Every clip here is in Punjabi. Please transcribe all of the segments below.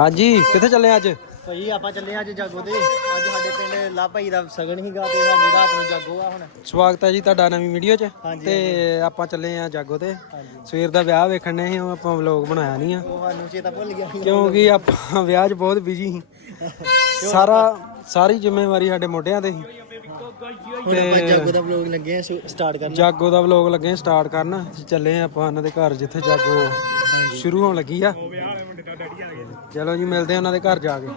ਹਾਂਜੀ ਕਿੱਥੇ ਚੱਲੇ ਅੱਜ? ਭਾਈ ਆਪਾਂ ਚੱਲੇ ਅੱਜ ਜਾਗੋ ਤੇ। ਅੱਜ ਸਾਡੇ ਪਿੰਡ ਲਾ ਭਾਈ ਦਾ ਸਗਨ ਹੀਗਾ ਤੇ ਸਾਡੀ ਰਾਤ ਨੂੰ ਜਾਗੋ ਆ ਹੁਣ। ਸਵਾਗਤ ਹੈ ਜੀ ਤੁਹਾਡਾ ਨਵੀਂ ਵੀਡੀਓ 'ਚ। ਹਾਂਜੀ, ਤੇ ਆਪਾਂ ਚੱਲੇ ਆ ਜਾਗੋ ਤੇ। ਹਾਂਜੀ। ਸਵੇਰ ਦਾ ਵਿਆਹ ਵੇਖਣ ਨੇ ਉਹ ਆਪਾਂ ਵਲੌਗ ਬਣਾਇਆ ਨਹੀਂ ਆ। ਉਹ ਸਾਨੂੰ ਚੇਤਾ ਭੁੱਲ ਗਿਆ। ਸੀ। ਕਿਉਂਕਿ ਆਪਾਂ ਵਿਆਹ 'ਚ ਬਹੁਤ ਬਿਜ਼ੀ ਸੀ। ਸਾਰਾ ਸਾਰੀ ਜ਼ਿੰਮੇਵਾਰੀ ਸਾਡੇ ਮੋਢਿਆਂ ਤੇ ਸੀ। ਹੁਣ ਆਪਾਂ ਜਾਗੋ ਦਾ ਵਲੌਗ ਲੱਗੇ ਆ ਸਟਾਰਟ ਕਰਨ। ਜਾਗੋ ਦਾ ਵਲੌਗ ਲੱਗੇ ਸਟਾਰਟ ਕਰਨ। ਚੱਲੇ ਆ ਆਪਾਂ ਉਹਨਾਂ ਦੇ ਘਰ ਜਿੱਥੇ ਜਾਗੋ ਸ਼ੁਰੂ ਹੋਣ ਲੱਗੀ ਆ। ਚਲੋ ਜੀ ਮਿਲਦੇ ਆ ਉਹਨਾਂ ਦੇ ਘਰ ਜਾ ਕੇ।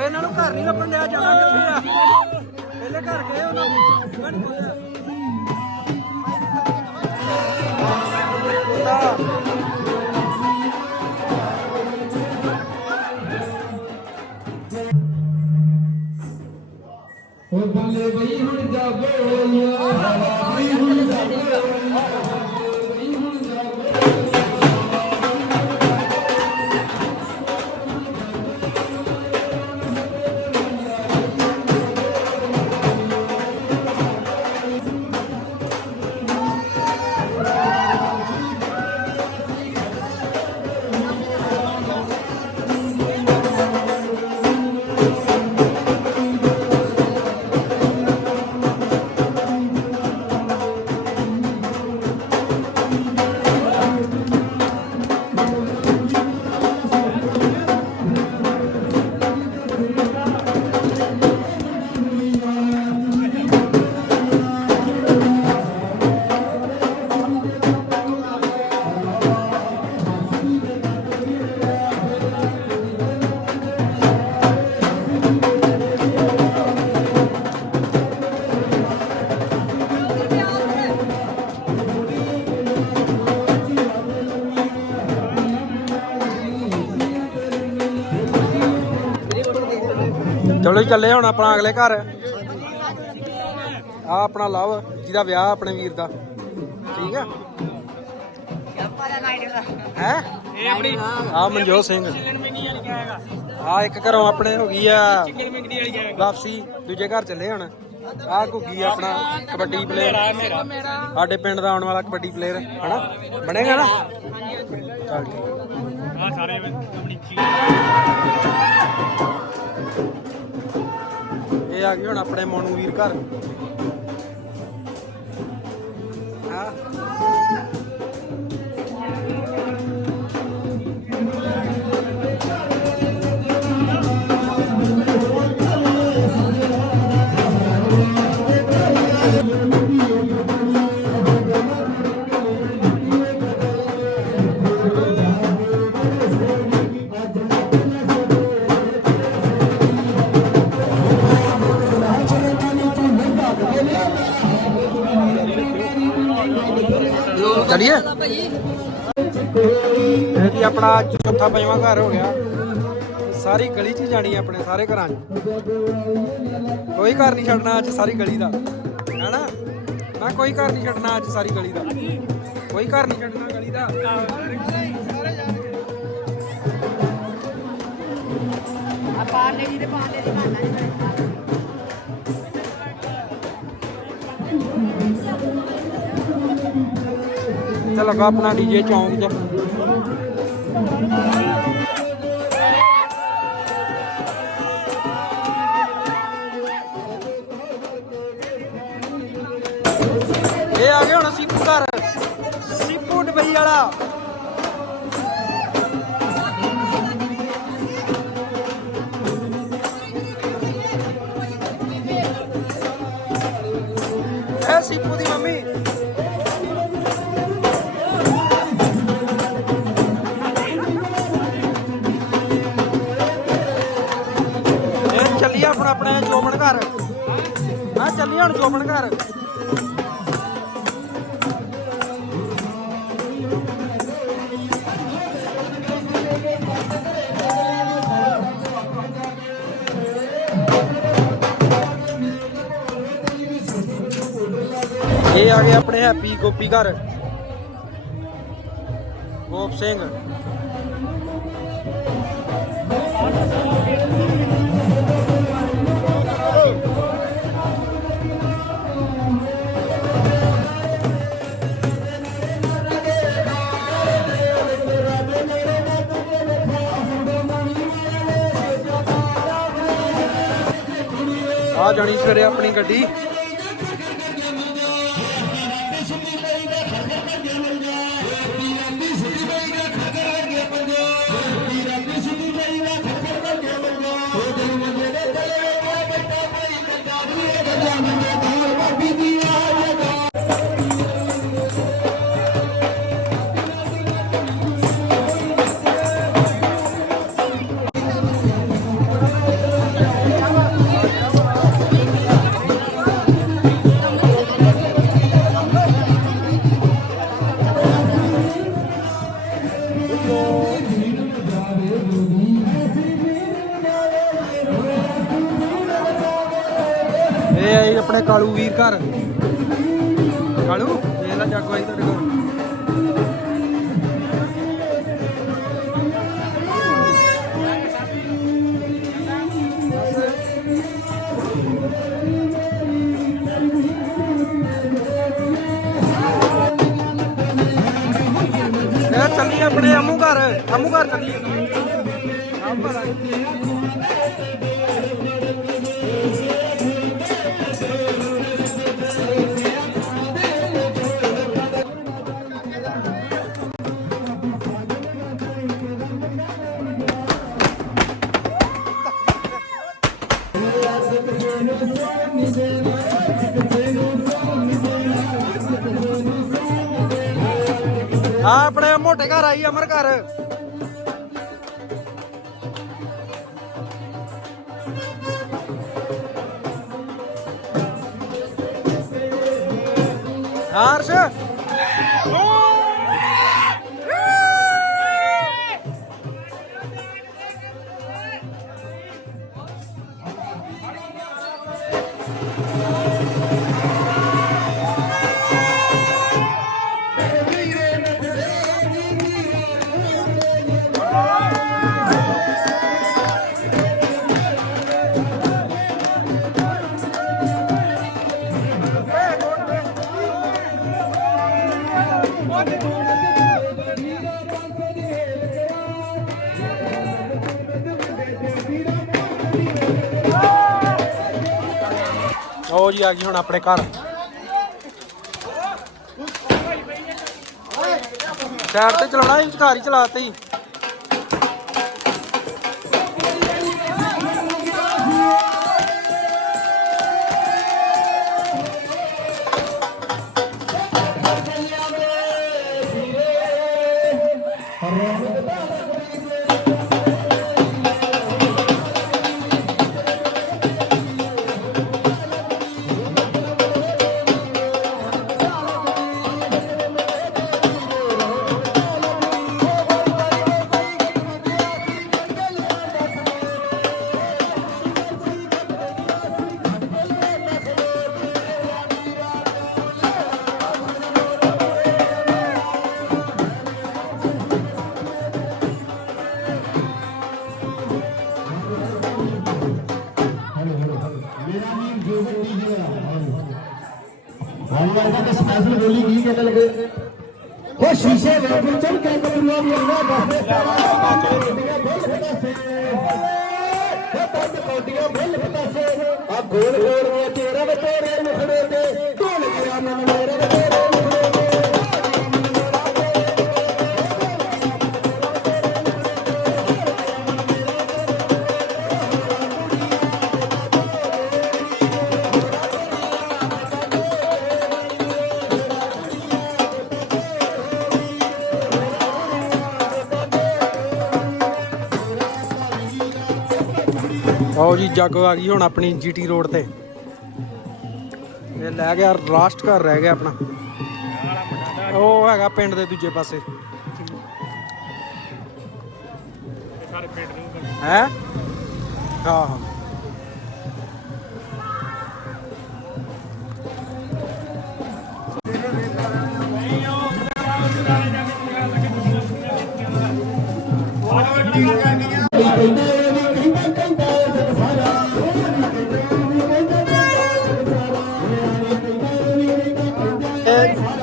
ਇਹਨਾਂ ਨੂੰ ਘਰ ਨਹੀਂ ਲੱਭਣ ਦਿਆ ਜਾਣਾ ਕਿੱਥੇ ਆ? ਪਹਿਲੇ ਘਰ ਗਏ ਉਹਨਾਂ ਨੂੰ। Hallelujah. ਚਲੋ ਜੀ, ਚੱਲੇ ਹੁਣ ਆਪਣਾ ਅਗਲੇ ਘਰ। ਆ ਆਪਣਾ ਲਵ, ਜਿਹਦਾ ਵਿਆਹ ਆਪਣੇ ਵੀਰ ਦਾ। ਠੀਕ ਆ? ਹੈ? ਆ ਮਨਜੋਤ ਸਿੰਘ। ਆ ਇੱਕ ਘਰੋਂ ਆਪਣੇ ਹੋ ਗਈ ਆ ਵਾਪਸੀ, ਦੂਜੇ ਘਰ ਚੱਲੇ ਹੁਣ। ਆ ਘੁੱਗੀ ਆਪਣਾ, ਕਬੱਡੀ ਪਲੇਅਰ ਸਾਡੇ ਪਿੰਡ ਦਾ ਆਉਣ ਵਾਲਾ ਕਬੱਡੀ ਪਲੇਅਰ ਹਨਾ? ਬਣੇਗਾ ਨਾ? ਚੱਲ ਠੀਕ ਇਹ ਆ ਗਏ ਹੁਣ ਆਪਣੇ ਮੋਨੂ ਵੀਰ ਘਰ। ਆ ਚਲਿਏ ਇਹ ਆਪਣਾ ਚੌਥਾ ਪੰਜਵਾਂ ਘਰ ਹੋ ਗਿਆ। ਸਾਰੀ ਗਲੀ 'ਚ ਜਾਣੀ ਆ ਆਪਣੇ ਸਾਰੇ ਘਰਾਂ 'ਚ। ਕੋਈ ਘਰ ਨਹੀਂ ਛੱਡਣਾ ਅੱਜ ਸਾਰੀ ਗਲੀ ਦਾ। ਹੈਨਾ? ਮੈਂ ਕੋਈ ਘਰ ਨਹੀਂ ਛੱਡਣਾ ਅੱਜ ਸਾਰੀ ਗਲੀ ਦਾ। ਕੋਈ ਘਰ ਨਹੀਂ ਛੱਡਣਾ ਗਲੀ ਦਾ। ਪਾਰਲੇ ਜੀ ਦੇ ਪਾਰਲੇ ਦੀ ਗੱਲ ਆ ਤੇ ਲੱਗਾ ਆਪਣਾ ਡੀਜੇ ਚੌਂਕ 'ਚ। ਇਹ ਆ ਗਿਆ ਹੁਣ ਸੀਪੂ ਘਰ। ਸੀਪੂ ਡਬਈ ਵਾਲਾ। ਹਾਂ ਹੁਣ ਜੋਬਨ ਘਰ। ਇਹ ਆ ਗਏ ਆਪਣੇ ਹੈਪੀ ਗੋਪੀ ਘਰ। ਗੋਪ ਸਿੰਘ। ਆ ਜਾਣੀ ਸਵੇਰੇ ਆਪਣੀ ਗੱਡੀ। ਇਹ ਕਾਲੂ ਵੀਰ ਘਰ। ਕਾਲੂ ਇਹ ਲੈ ਜਾਗੋ ਆਈ ਤੁਹਾਡੇ ਘਰ ਚੱਲੀ ਆਪਣੇ ਅਮੂ ਘਰ ਅਮੂ ਘਰ ਚੱਲੀ। ਆਪ ਆਈ ਅਮਰ ਘਰ। ਹਾਂ ਅਰਸ਼ ਆ ਗਈ ਹੁਣ ਆਪਣੇ ਘਰ। ਸਾਈਡ ਤੇ ਚਲਾਉਣਾ ਇਹ ਘਰ ਹੀ ਚਲਾਤੀ। ਬੋਲੀ ਕੀ ਉਹ ਸ਼ੀਸ਼ੇ ਲੈ ਕੇ ਚੱਲ ਕੇ ਕਬੂਲਾਂ ਮਿਲਣਾ ਦੱਸੇ ਕੋਡੀਆਂ ਬੁੱਲ ਉਹ ਪੰਜ ਕੋਡੀਆਂ ਬੁੱਲ ਫਟਾਸੇ ਆ ਗੋਲ ਗੋਲ। ਜਾਗੋ ਆ ਗਈ ਹੁਣ ਆਪਣੀ ਜੀਟੀ ਰੋਡ ਤੇ। ਇਹ ਲੈ ਗਿਆ ਲਾਸਟ ਘਰ ਰਹਿ ਗਿਆ ਆਪਣਾ। ਉਹ ਹੈਗਾ ਪਿੰਡ ਦੇ ਦੂਜੇ ਪਾਸੇ। ਹੈ, ਹਾਂ।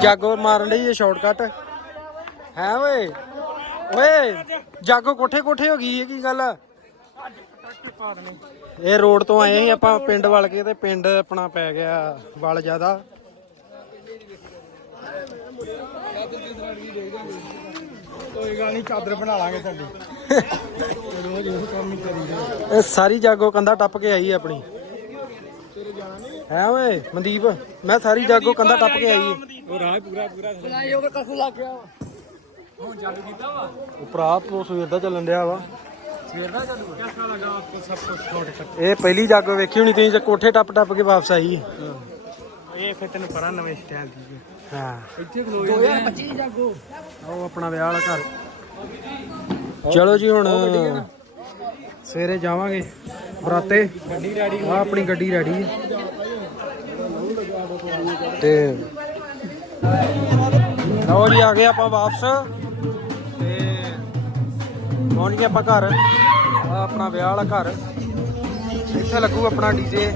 ਜਾਗੋ ਮਾਰਨ ਲਈ ਇਹ ਸ਼ਾਰਟਕਟ ਹੈ ਓਏ? ਓਏ ਜਾਗੋ ਕੋਠੇ ਕੋਠੇ ਹੋ ਗਈ ਇਹ ਕੀ ਗੱਲ? ਇਹ ਰੋਡ ਤੋਂ ਆਏ ਸੀ ਆਪਾਂ ਪਿੰਡ ਵੱਲ ਕੇ ਤੇ ਪਿੰਡ ਆਪਣਾ ਪੈ ਗਿਆ ਵਲ ਜ਼ਿਆਦਾ। ਕੋਈ ਗੱਲ ਨਹੀਂ ਚਾਦਰ ਬਣਾ ਲਾਂਗੇ ਤੁਹਾਡੀ। ਇਹ ਸਾਰੀ ਜਾਗੋ ਕੰਧਾ ਟੱਪ ਕੇ ਆਈ ਆਪਣੀ। ਹੈ ਓਏ ਮਨਦੀਪ ਮੈਂ ਸਾਰੀ ਜਾਗੋ ਕੰਧਾ ਟੱਪ ਕੇ ਆਈ। ਏ। ਉਹ ਰਾਹ ਪੂਰਾ ਪੂਰਾ ਉਹ ਭਰਾ ਪੋ ਸਵੇਰ ਦਾ ਚੱਲਣ ਡਿਆ ਵਾ। ਕਿਹਦਾ ਲਗਾ ਆਪਕੋ ਸਭ ਕੁਝ ਛੋੜ ਕਰ ਇਹ ਪਹਿਲੀ ਜਾਗੋ ਵੇਖੀ ਹੋਣੀ ਤੁਸੀਂ ਤੇ ਕੋਠੇ ਟੱਪ ਟੱਪ ਕੇ ਵਾਪਸ ਆਈ। ਇਹ ਫਿਰ ਤੈਨੂੰ ਪਰਾਂ ਨਵੇਂ ਸਟਾਈਲ ਦੀ ਹਾਂ। ਇੱਥੇ ਖਲੋ 2025 ਜਾਗੋ ਉਹ। ਆਪਣਾ ਵਿਆਹ ਵਾਲਾ ਘਰ। ਚਲੋ ਜੀ ਹੁਣ ਸਵੇਰੇ ਜਾਵਾਂਗੇ ਬਰਾਤੇ। ਆ ਆਪਣੀ ਗੱਡੀ ਰੈਡੀ ਹੈ। ਤੇ ਲਓ ਜੀ, ਆ ਗਏ ਆਪਾਂ ਵਾਪਸ। ਤੇ ਪਹੁੰਚ ਗਏ ਆਪਾਂ ਘਰ। ਆ ਆਪਣਾ ਵਿਆਹ ਵਾਲਾ ਘਰ। ਇੱਥੇ ਲੱਗੂ ਆਪਣਾ ਡੀਜੇ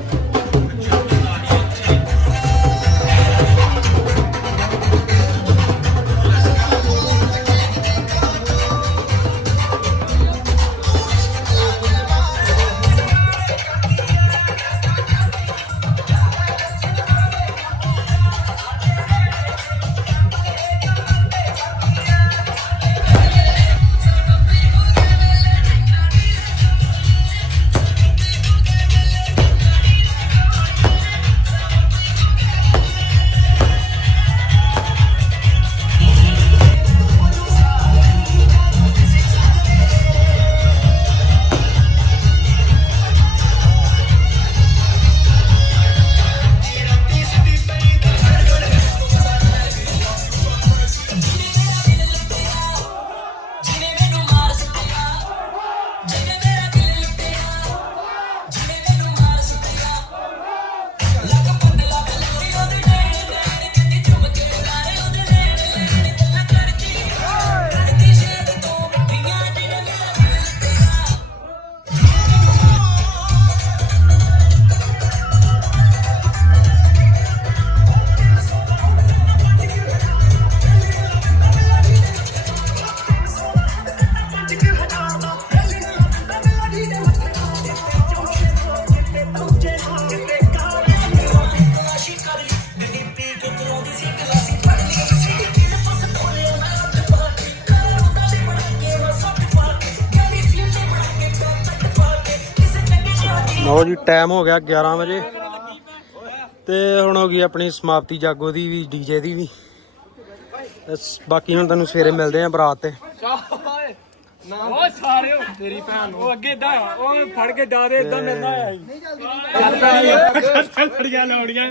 ਲਓ ਜੀ ਟਾਈਮ ਹੋ ਗਿਆ 11 ਵਜੇ। ਤੇ ਹੁਣ ਹੋ ਗਈ ਆਪਣੀ ਸਮਾਪਤੀ ਜਾਗੋ ਦੀ ਵੀ ਡੀਜੇ ਦੀ ਵੀ। ਬਾਕੀ ਹੁਣ ਤੁਹਾਨੂੰ ਸਵੇਰੇ ਮਿਲਦੇ ਆਂ ਬਰਾਤ ਤੇ। ਓਏ ਸਾਰਿਓ ਤੇਰੀ ਭੈਣ ਨੂੰ ਉਹ ਅੱਗੇ ਇਦਾਂ ਉਹ ਫੜ ਕੇ ਡਾਦੇ ਇਦਾਂ ਮਿਲਦਾ ਆਇਆ ਸੀ ਲੜੀਆਂ ਲਾਉਣੀਆਂ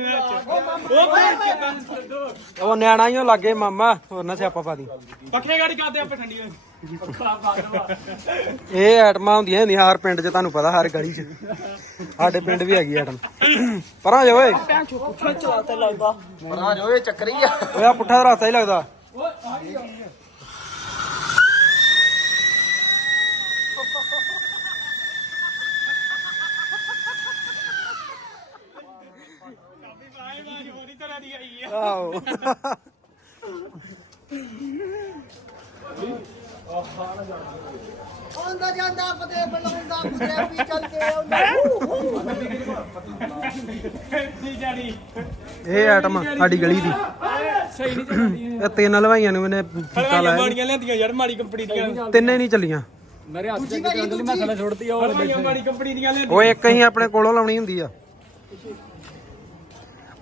ਉਹ ਨਿਆਣਾ ਹੀ ਉਹ ਲੱਗੇ ਮਾਮਾ, ਹੋਰ ਨਾ ਸਿਆਪਾ ਪਾ ਦੀ। ਪੱਖੇ ਗਾੜੀ ਕਰਦੇ ਆਪਾਂ ਠੰਡੀਆਂ। ਇਹ ਐਟਮਾਂ ਹੁੰਦੀਆਂ ਹੁੰਦੀਆਂ ਹਰ ਪਿੰਡ 'ਚ ਤੁਹਾਨੂੰ ਪਤਾ ਹਰ ਗਲੀ 'ਚ। ਸਾਡੇ ਪਿੰਡ ਵੀ ਹੈਗੀ ਐਟਮ। ਪਰਾਂ ਜਾ ਓਏ। ਪਰਾਂ ਜੋ ਇਹ ਚੱਕਰੀ ਆ। ਓਏ ਆ ਪੁੱਠਾ ਰਸਤਾ ਹੀ ਲੱਗਦਾ। ਆਓ ਆਉਂਦਾ ਜਾਂਦਾ ਫਤਿਹ ਬਲਾਉਂਦਾ ਫਤਿਹ ਵੀ ਚੱਲ ਕੇ ਆਉਂਦਾ। ਇਹ ਆਈਟਮ ਸਾਡੀ ਗਲੀ ਦੀ। ਇਹ। ਤਿੰਨ ਹਲਵਾਈਆਂ ਨੂੰ ਇਹਨੇ ਫੀਤਾ ਲਾਇਆ। ਮਾੜੀਆਂ ਲੈਂਦੀਆਂ ਯਾਰ ਮਾੜੀ ਕੰਪਨੀ ਦੀਆਂ। ਤਿੰਨੇ ਨਹੀਂ ਚੱਲੀਆਂ। ਮੇਰੇ ਹੱਥ ਚ ਮੈਂ ਥੱਲੇ ਛੋੜਤੀ ਉਹ ਮਾੜੀ ਕੰਪਨੀ ਦੀਆਂ ਲੈਂਦੀਆਂ ਉਹ ਇੱਕ ਹੀ ਆਪਣੇ ਕੋਲੋਂ ਲਾਉਣੀ ਹੁੰਦੀ ਆ।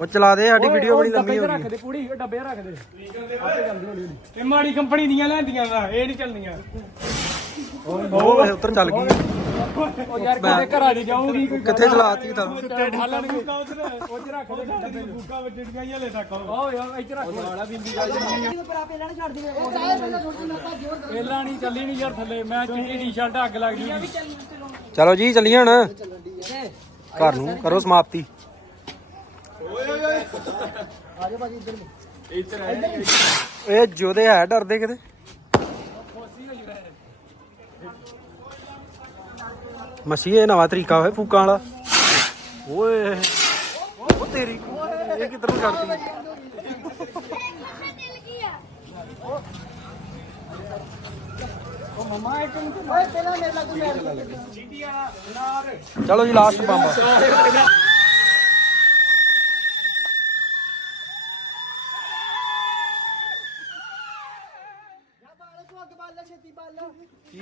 ਉਹ ਚਲਾ ਦੇ ਸਾਡੀ ਵੀਡੀਓ ਬੜੀ ਲੰਮੀ ਹੋ ਗਈ। ਦੇ ਪੂੜੀ ਡੱਬੇ ਰੱਖ ਦੇ। ਇਹ ਮਾੜੀ ਕੰਪਨੀ ਦੀਆਂ ਲੈਂਦੀਆਂ ਵਾ ਇਹ ਨਹੀਂ ਚੱਲਣੀਆਂ। ਉਹ ਵੇ ਉੱਤਰ ਚੱਲ ਗਈ। ਉਹ ਯਾਰ ਕਿਤੇ ਘਰਾਂ ਦੀ ਜਾਊਗੀ। ਕੋਈ ਕਿੱਥੇ ਚਲਾਤੀ ਤਾਂ? ਢਾਲਣਗੇ ਉਹ ਚ ਰੱਖ ਦੇ ਡੱਬੇ ਨੂੰ ਬੁੱਕਾ ਵੱਜਣੀਆਂ ਹੀ ਹਲੇ ਤੱਕ। ਉਹ ਯਾਰ ਇੱਥੇ ਰੱਖ ਵਾਲਾ ਬਿੰਦੀ ਗੱਲ ਪਹਿਲਾਂ ਨਹੀਂ ਚੱਲੀ ਨਹੀਂ ਯਾਰ ਥੱਲੇ। ਮੈਂ ਚਿੱਟੀ ਟੀ-ਸ਼ਰਟ ਅੱਗ ਲੱਗ ਜੂਗੀ। ਚਲੋ ਜੀ ਚੱਲੀਏ ਹੁਣ। ਘਰ ਨੂੰ ਕਰੋ ਸਮਾਪਤੀ। ਇਹ ਜੋਦੇ ਹੈ ਡਰਦੇ ਕਿਤੇ? ਮਸੀ ਇਹ ਨਵਾਂ ਤਰੀਕਾ ਹੋਏ ਫੂਕਾਂ ਵਾਲਾ। ਓਏ ਉਹ ਤੇਰੀ ਇਹ ਕਿੱਧਰ ਨੂੰ ਛੱਡਦੀ ਚਲੋ ਜੀ ਲਾਸਟ ਬੰਬ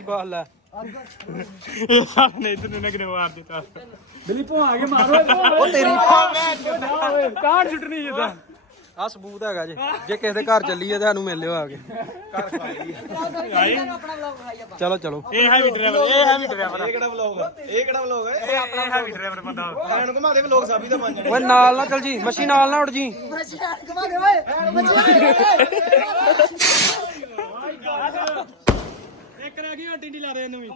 ਬਾਲ ਹੈ ਇਹ ਸਾਹਮਣੇ ਇਧਰ ਨੂੰ ਨਗਰੇ ਮਾਰ ਦਿੱਤਾ ਬਿਲੀ ਭਵਾ ਕੇ ਮਾਰੋ। ਉਹ ਤੇਰੀ ਓਏ ਕਾਰ ਛੁੱਟਣੀ ਜਿੱਦਾਂ ਆ ਸਬੂਤ ਹੈਗਾ ਜੇ। ਜੇ ਕਿਸੇ ਦੇ ਘਰ ਚੱਲੀਏ ਤੁਹਾਨੂੰ ਮਿਲ ਲਿਓ ਆ ਕੇ। ਚਲੋ ਚਲੋ। ਇਹ ਹੈਵੀ ਡਰਾਈਵਰ ਇਹ ਹੈਵੀ ਡਰਾਈਵਰ ਇਹ ਕਿਹੜਾ ਵਲੌਗ ਇਹ ਕਿਹੜਾ ਵਲੌਗ ਹੈ ਇਹ ਆਪਣਾ ਹੈਵੀ ਡਰਾਈਵਰ ਬੰਦਾ। ਐਨ ਘੁਮਾਦੇ ਵਲੌਗ ਸਾਬੀ ਦਾ ਬਣ ਓਏ ਨਾਲ ਨਾ ਚੱਲ ਜੀ ਮੱਛੀ ਨਾਲ ਨਾ ਉੱਡ ਜੀ। ਇੱਕ ਰਹਿ ਗਈ ਆਂਟੀ ਢੀ ਲਾ ਦੇ ਇਹਨੂੰ ਵੀ।